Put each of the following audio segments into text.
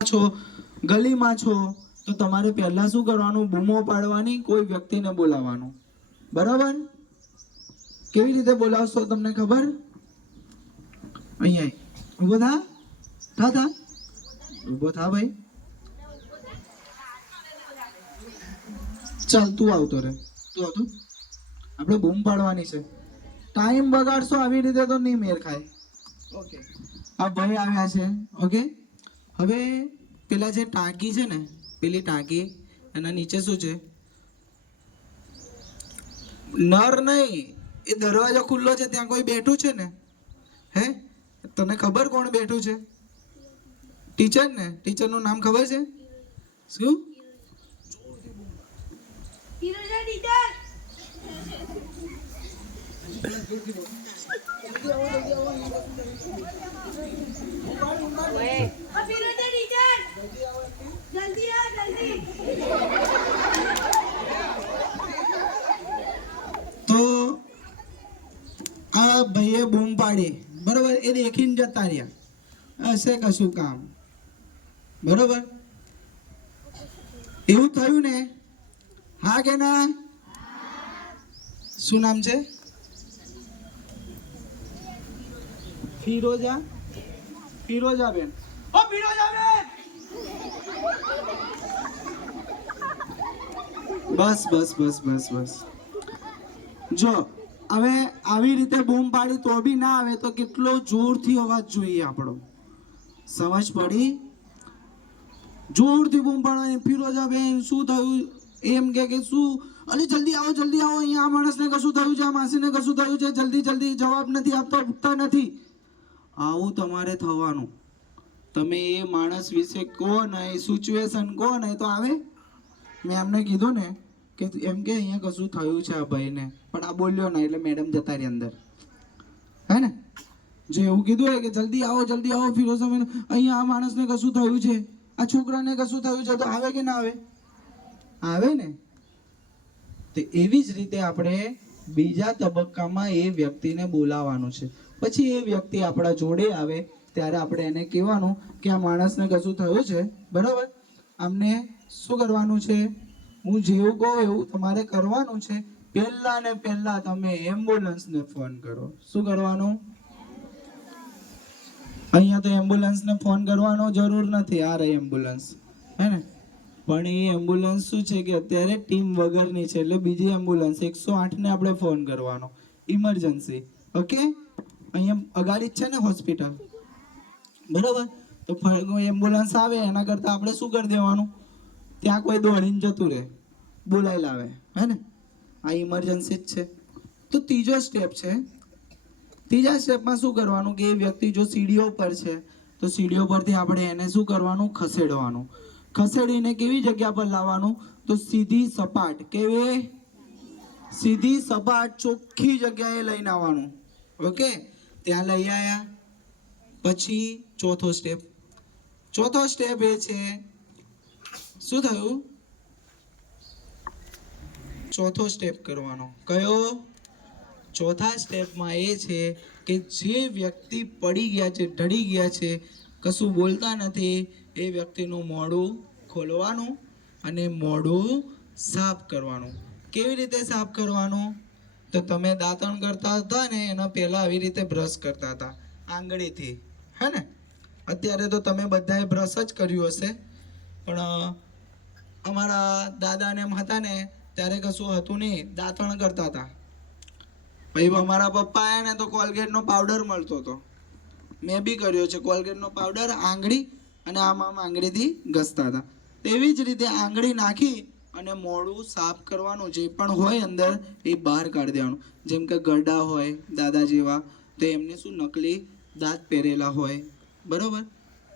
છો, ગલીમાં છો, તો તમારે પહેલા શું કરવાનું? બૂમો પાડવાની, કોઈ વ્યક્તિને બોલાવવાનું. બરાબર? કેવી રીતે બોલાવશો તમને ખબર? અહીંયા ઊભો થા. થા થા. ઊભો થા ભાઈ. ચાલ, તું આવતો રે તું આવતો? આપણે બૂમ પાડવાની છે. ટાઈમ બગાડશો, આવી રીતે તો નહીં મેર ખાય. ઓકે આ ભાઈ આવ્યા છે. ઓકે હવે પેલા જે ટાંકી છે ને, પેલી ટાંકી, એના નીચે શું છે? નર નહીં, એ દરવાજો ખુલ્લો છે, ત્યાં કોઈ બેઠું છે ને? હે? તને ખબર કોણ બેઠું છે? ટીચર ને? ટીચરનું નામ ખબર છે? શું? તો આ ભાઈએ બૂમ પાડી. બરોબર? એ દેખીને જતા રહ્યા. હશે કશું કામ. બરોબર? એવું થયું ને? હા કે ના? શું નામ છે? ફિરોજા ફિરોજાબેન ઓ ફિરોજાબેન બસ બસ બસ બસ બસ. જો, હવે આવી રીતે બૂમ પાડી તો બી ના આવે તો કેટલો જોરથી અવાજ જોઈએ આપણો. સમજ પડી? જોરથી બૂમ પાડવાની. ફિરોજા બેન શું થયું? એમ કે કે શું? અરે જલ્દી આવો જલ્દી આવો. અહીંયા માણસને કશું થયું છે? આ માસીને કશું થયું છે? જલ્દી જલ્દી જવાબ નથી આપતા, ઉઠતા નથી. આવું તમારે થવાનું. તમે એ માણસ વિશે કહો નહીં સિચ્યુએશન કહો નહીં તો આવે. મેં એમને કીધું ને કે એમ કે અહીંયા કશું થયું છે આ ભાઈને. પણ આ બોલ્યો નહીં, એટલે મેડમ જતા રહી અંદર. હે ને? જો એવું કીધું હોય કે જલ્દી આવો જલ્દી આવો, ફિરોઝ અહીંયા આ માણસને કશું થયું છે? આ છોકરાને કશું થયું છે? તો આવે કે ના આવે? આવે ને? તો એવી જ રીતે આપણે બીજા તબક્કામાં એ વ્યક્તિને બોલાવવાનું છે. પછી એ વ્યક્તિ આપણા જોડે આવે ત્યારે આપણે એને કહેવાનું કે આ માણસને કશું થયું છે? બરાબર? આમને શું કરવાનું છે? હું જેવું કહું એવું તમારે કરવાનું છે. પહેલા ને પહેલા તમે એમ્બ્યુલન્સને ફોન કરો. શું કરવાનું? અહીંયા તો એમ્બ્યુલન્સને ફોન કરવાનો જરૂર નથી. આ રહી એમ્બ્યુલન્સ. હે ને? પણ એ એમ્બ્યુલન્સ શું છે કે અત્યારે ટીમ વગરની છે, એટલે બીજી એમ્બ્યુલન્સ. એકસો આઠને આપણે ફોન કરવાનો. ઇમરજન્સી. ઓકે? અહીંયા અગાડી જ છે ને હોસ્પિટલ બરાબર? તો એમ્બ્યુલન્સ આવે, એના કરતાં આપણે શું કરી દેવાનું? ત્યાં કોઈ દોડીને જતું રહે બોલાઈ લાવે હે ને? આ ઇમરજન્સી જ છે. તો ત્રીજો સ્ટેપ છે, ત્રીજા સ્ટેપમાં શું કરવાનું કે એ વ્યક્તિ જો સીડીઓ પર છે, તો સીડીઓ પરથી આપણે એને શું કરવાનું? ખસેડવાનું. ખસેડીને કેવી જગ્યા પર લાવવાનું? તો સીધી સપાટ, કેવી સીધી સપાટ ચોખ્ખી જગ્યાએ લઈને આવવાનું. ઓકે? ત્યાં લઈ આવ્યા પછી ચોથો સ્ટેપ ચોથો સ્ટેપ એ છે, શું થયું? ચોથો સ્ટેપ કરવાનો. કયો? ચોથા સ્ટેપમાં એ છે કે જે વ્યક્તિ પડી ગયા છે, ઢળી ગયા છે, કશું બોલતા નથી, એ વ્યક્તિનું મોઢું ખોલવાનું અને મોઢું સાફ કરવાનું. કેવી રીતે સાફ કરવાનું? તો તમે દાંતણ કરતા હતા ને એના પહેલાં આવી રીતે બ્રશ કરતા હતા, આંગળીથી. હે ને? અત્યારે તો તમે બધાએ બ્રશ જ કર્યું હશે. પણ અમારા દાદાને એમ હતા ને, ત્યારે કશું હતું નહીં, દાંતણ કરતા હતા. પછી અમારા પપ્પા આવ્યા ને તો કોલગેટનો પાવડર મળતો હતો. મેં બી કર્યો છે, કોલગેટનો પાવડર આંગળી અને આમ આમ આંગળીથી ઘસતા હતા. તેવી જ રીતે આંગળી નાખી અને મોડું સાફ કરવાનું જે પણ હોય અંદર એ બહાર કાઢી દેવાનું. જેમ કે ગરડા હોય, દાદા જેવા, તો એમને શું નકલી દાંત પહેરેલા હોય, બરાબર?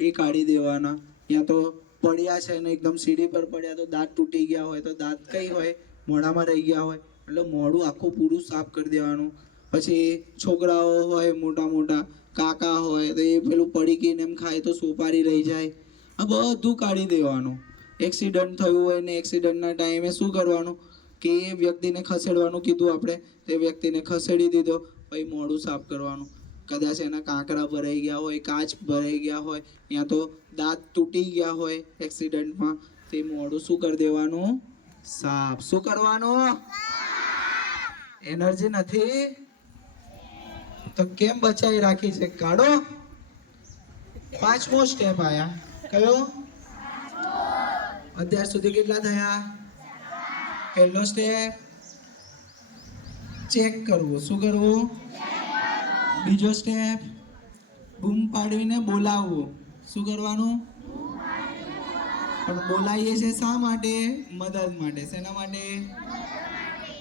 એ કાઢી દેવાના. યા તો પડ્યા છે ને એકદમ સીડી પર પડ્યા તો દાંત તૂટી ગયા હોય, તો દાંત કઈ હોય? મોઢામાં રહી ગયા હોય. એટલે મોઢું આખું પૂરું સાફ કરી દેવાનું. પછી છોકરાઓ હોય, મોટા મોટા, કાકા હોય, તો એ પેલું પડી ગઈને એમ ખાય તો સોપારી રહી જાય. આ બધું કાઢી દેવાનું. એક્સિડન્ટ થયું હોય ને એક્સિડન્ટના ટાઈમે શું કરવાનું? કે એ વ્યક્તિને ખસેડવાનું કીધું આપણે, તે વ્યક્તિને ખસેડી દીધો, પછી મોઢું સાફ કરવાનું. કદાચ એના કાંકરા ભરાઈ ગયા હોય, કાચ ભરાઈ ગયા હોય, યા તો દાંત તૂટી ગયા હોય એક્સિડન્ટમાં, તે મોઢું શું કરી દેવાનું? સાફ. શું કરવાનું? એનર્જી નથી? તો કેમ બચાવી રાખી છે? કાઢો. પાંચમો સ્ટેપ આયા. કયો? અત્યાર સુધી કેટલા થયા? પહેલો સ્ટેપ ચેક કરવું. શું કરવું? બીજો સ્ટેપ બૂમ પાડવીને બોલાવવું. શું કરવાનું? પણ બોલાવીએ છે શા માટે? મદદ માટે. શેના માટે?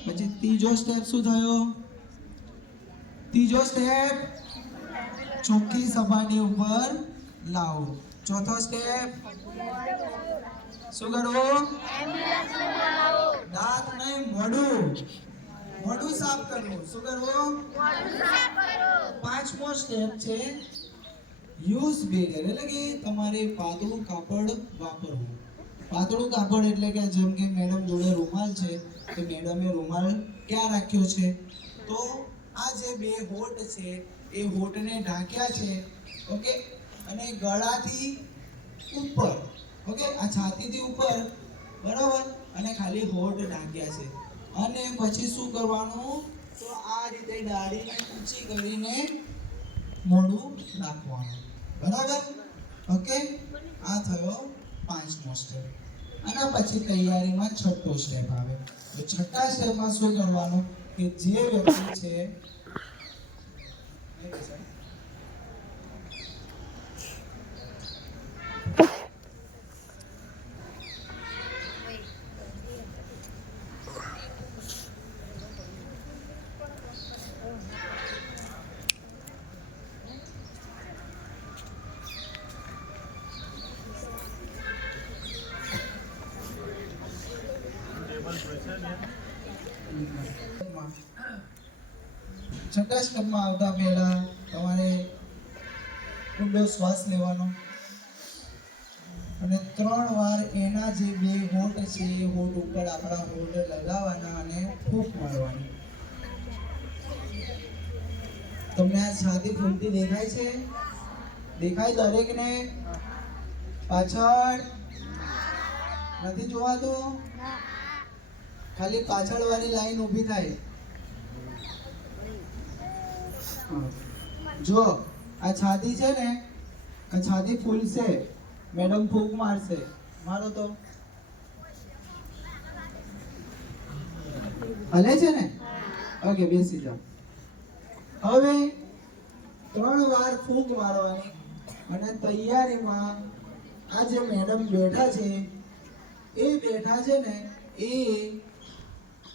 પછી ત્રીજો સ્ટેપ શું થયો? ત્રીજો સ્ટેપ ચોખ્ખી સપાટી ઉપર લાવો. ચોથો સ્ટેપ શું કરવું દાંત નહીં, મોઢું. મોઢું સાફ કરવું. શું કરવું પાંચમો સ્ટેપ છે. યુઝ બેગર એટલે કે તમારે પાતળું કાપડ વાપરવું. પાતળું કાપડ એટલે કે જેમ કે મેડમ જોડે રૂમાલ છે તો મેડમે રૂમાલ ક્યાં રાખ્યો છે? તો આ જે બે હોઠ છે, એ હોઠને ઢાંક્યા છે, ઓકે? અને ગળાથી ઉપર ઓકે, આ છાતીથી ઉપર, બરાબર? અને ખાલી હોઠ ઢાંક્યા છે. અને પછી શું કરવાનું? તો આ રીતે દાઢીને ઊંચી કરીને મોઢું રાખવાનું. બરાબર? ઓકે? આ થયો પાંચમો સ્ટેપ અને પછી તૈયારીમાં છઠ્ઠો સ્ટેપ આવે. તો છઠ્ઠા સ્ટેપમાં શું કરવાનું? કે જે વ્યક્તિ છે સ્ટેપમાં આવતા પહેલા તમારે ઊંડો શ્વાસ લેવાનો. અને ત્રણ વાર એના જે બે હોઠ છે, એ હોઠ ઉપર આપણા હોઠ લગાવવાના અને ફૂંક મારવાની. તમને આ છાતી ફૂલતી દેખાય છે? દેખાય દરેકને? પાછળ? નથી જોવાતું? ખાલી પાછળ વાળી લાઈન ઊભી થાય હા. જો, આ છાતી છે ને, આ છાતી ફૂલશે મેડમ ફૂંક મારશે. મારો તો. હલે છે ને? ઓકે, બેસી જાઓ. હવે ત્રણ વાર ફૂંક મારવાની અને તૈયારીમાં આ જે મેડમ બેઠા છે, એ બેઠા છે ને, એ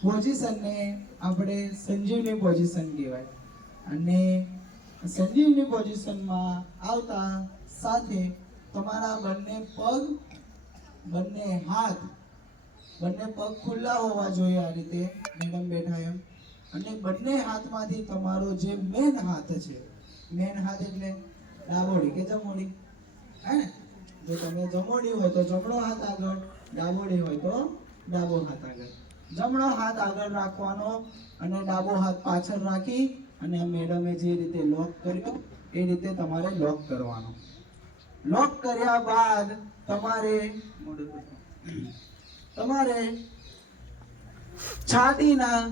પોઝિશનને આપણે સંજીવની પોઝિશન કહેવાય. અને સંજીવની પોઝિશનમાં આવતા સાથે તમારા બંને પગ, બંને હાથ, બંને પગ ખુલ્લા હોવા જોઈએ આ રીતે, મેડમ બેઠા એમ. અને બંને હાથમાંથી તમારો જે મેન હાથ છે મેન હાથ એટલે ડાબોડી કે જમોડી, હે ને? જો તમે જમોડી હોય તો જમણો હાથ આગળ, ડાબોડી હોય તો ડાબો હાથ આગળ. જમણો હાથ આગળ રાખવાનો અને ડાબો હાથ પાછળ રાખી અને મેડમે જે રીતે લોક કર્યું, એ રીતે તમારે લોક કરવાનો. લોક કર્યા બાદ તમારે તમારે છાતીના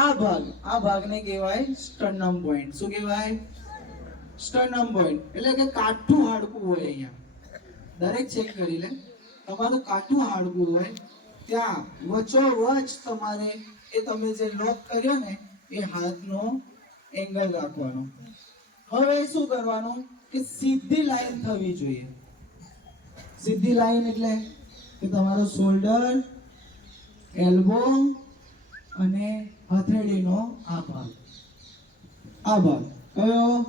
આ ભાગ, આ ભાગને કહેવાય સ્ટર્નમ પોઈન્ટ શું કહેવાય? સ્ટર્નમ પોઈન્ટ એટલે કે કાઠું હાડકું હોય અહીંયા. દરેક ચેક કરી લે. તમારું કાઠું હાડકું હોય ત્યાં વચ્ચોવચ તમારે એ તમે જે લોક કર્યો ને, એ હાથનો એંગલ રાખવાનો. હવે શું કરવાનું કે સીધી લાઈન થવી જોઈએ. સીધી લાઈન એટલે કે તમારો શોલ્ડર, એલ્બો અને હથેળીનો આ ભાગ. આ ભાગ. કયો?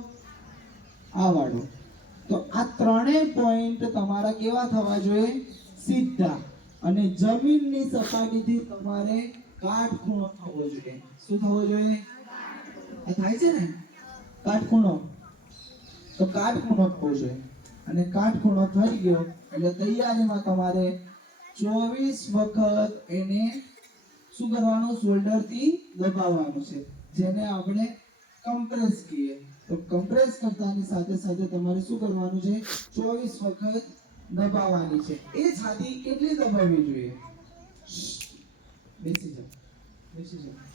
આ વાળો. તો આ ત્રણેય પોઈન્ટ તમારા કેવા થવા જોઈએ? સીધા. અને જમીનની સપાટીથી તમારે કાટખૂણો થવો જોઈએ. શું થવો જોઈએ? થાય છે ને? કાટખૂણો તો કાટખૂણો થવો જોઈએ. અને કાટખૂણો થઈ ગયો એટલે તૈયારીમાં તમારે ચોવીસ વખત એને શું કરવાનું? શોલ્ડરથી દબાવવાનું છે. જેને આપણે કમ્પ્રેસ કહીએ. તો કમ્પ્રેસ કરતાની સાથે સાથે તમારે શું કરવાનું છે? ચોવીસ વખત દબાવવાની છે. એ છાતી કેટલી દબાવવી જોઈએ? બેસી જાઓ. બેસી જાઓ.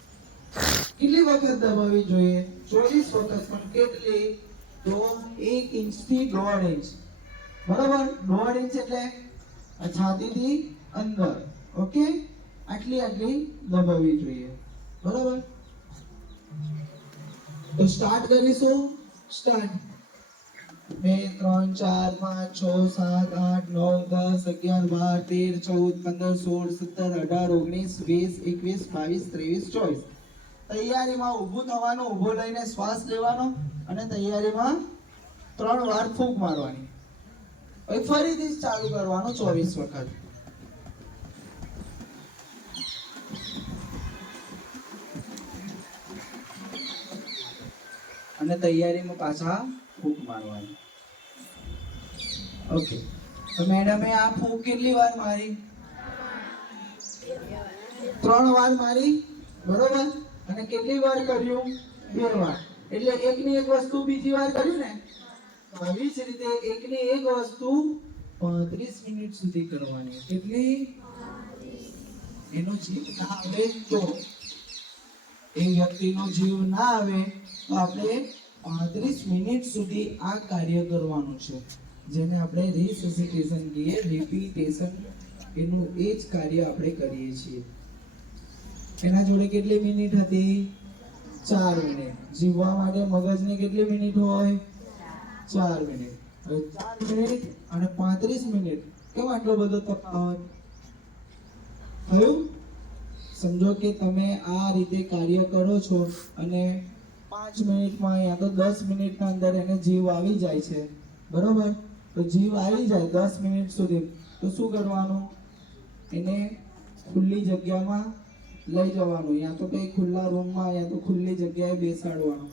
કેટલી વખત દબાવવી જોઈએ? ચોવીસ વખત, પણ કેટલી? તો એક ઇંચથી દોઢ ઇંચ. બરાબર? દોઢ ઇંચ એટલે છાતીથી અંદર. ઓકે? આટલી આટલી દબાવવી જોઈએ. બરાબર? તો સ્ટાર્ટ કરીશું. સ્ટાર્ટ બે, ત્રણ, ચાર, પાંચ, છ, સાત, આઠ, નવ, દસ, અગિયાર, બાર, તેર, ચૌદ, પંદર, સોળ, સત્તર, અઢાર, ઓગણીસ, વીસ, એકવીસ, બાવીસ, ત્રેવીસ, ચોવીસ. તૈયારીમાં ઊભું થવાનું, ઊભો લઈને શ્વાસ લેવાનો અને તૈયારીમાં ત્રણ વાર ફૂંક મારવાની. હવે ફરીથી ચાલુ કરવાનું ચોવીસ વખત. અને તૈયારીમાં પાછા ફૂંક મારવાની. ઓકે તો મેડમે આ ફૂંક કેટલી વાર મારી? ત્રણ વાર મારી? બરોબર? અને કેટલી વાર કર્યું? બે વાર. એટલે એકની એક વસ્તુ બીજી વાર કર્યું ને? આવી જ રીતે એકની એક વસ્તુ પાંત્રીસ મિનિટ સુધી કરવાની. કેટલી? એનો જીવ ના આવે તો? એ વ્યક્તિનો જીવ ના આવે તો આપણે પાંત્રીસ મિનિટ સુધી આ કાર્ય કરવાનું છે. જેને આપણે રિસસિટેશન કહીએ રિપીટેશન એનું એ જ કાર્ય આપણે કરીએ છીએ. એના જોડે કેટલી મિનિટ હતી? ચાર મિનિટ જીવવા માટે મગજને કેટલી મિનિટ હોય? ચાર મિનિટ હવે ચાર મિનિટ અને પાંત્રીસ મિનિટ કેમ આટલો બધો તફાવત? થયું? સમજો કે તમે આ રીતે કાર્ય કરો છો અને પાંચ મિનિટમાં યા તો દસ મિનિટના અંદર એને જીવ આવી જાય છે. બરોબર? તો જીવ આવી જાય દસ મિનિટ સુધી. તો શું કરવાનું? એને ખુલ્લી જગ્યામાં લઈ જવાનું. યા તો કંઈ ખુલ્લા રૂમમાં યા તો ખુલ્લી જગ્યાએ બેસાડવાનું.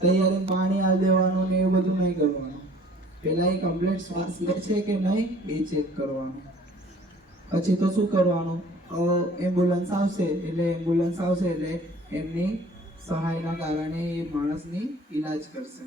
તૈયારી પાણી આ દેવાનું ને એવું બધું નહીં કરવાનું. પેલા એ કમ્પ્લેટ શ્વાસ લે છે કે નહીં, એ ચેક કરવાનું. પછી તો શું કરવાનું? એમ્બ્યુલન્સ આવશે એટલે એમ્બ્યુલન્સ આવશે એટલે એમની સહાયના કારણે એ માણસની ઈલાજ કરશે.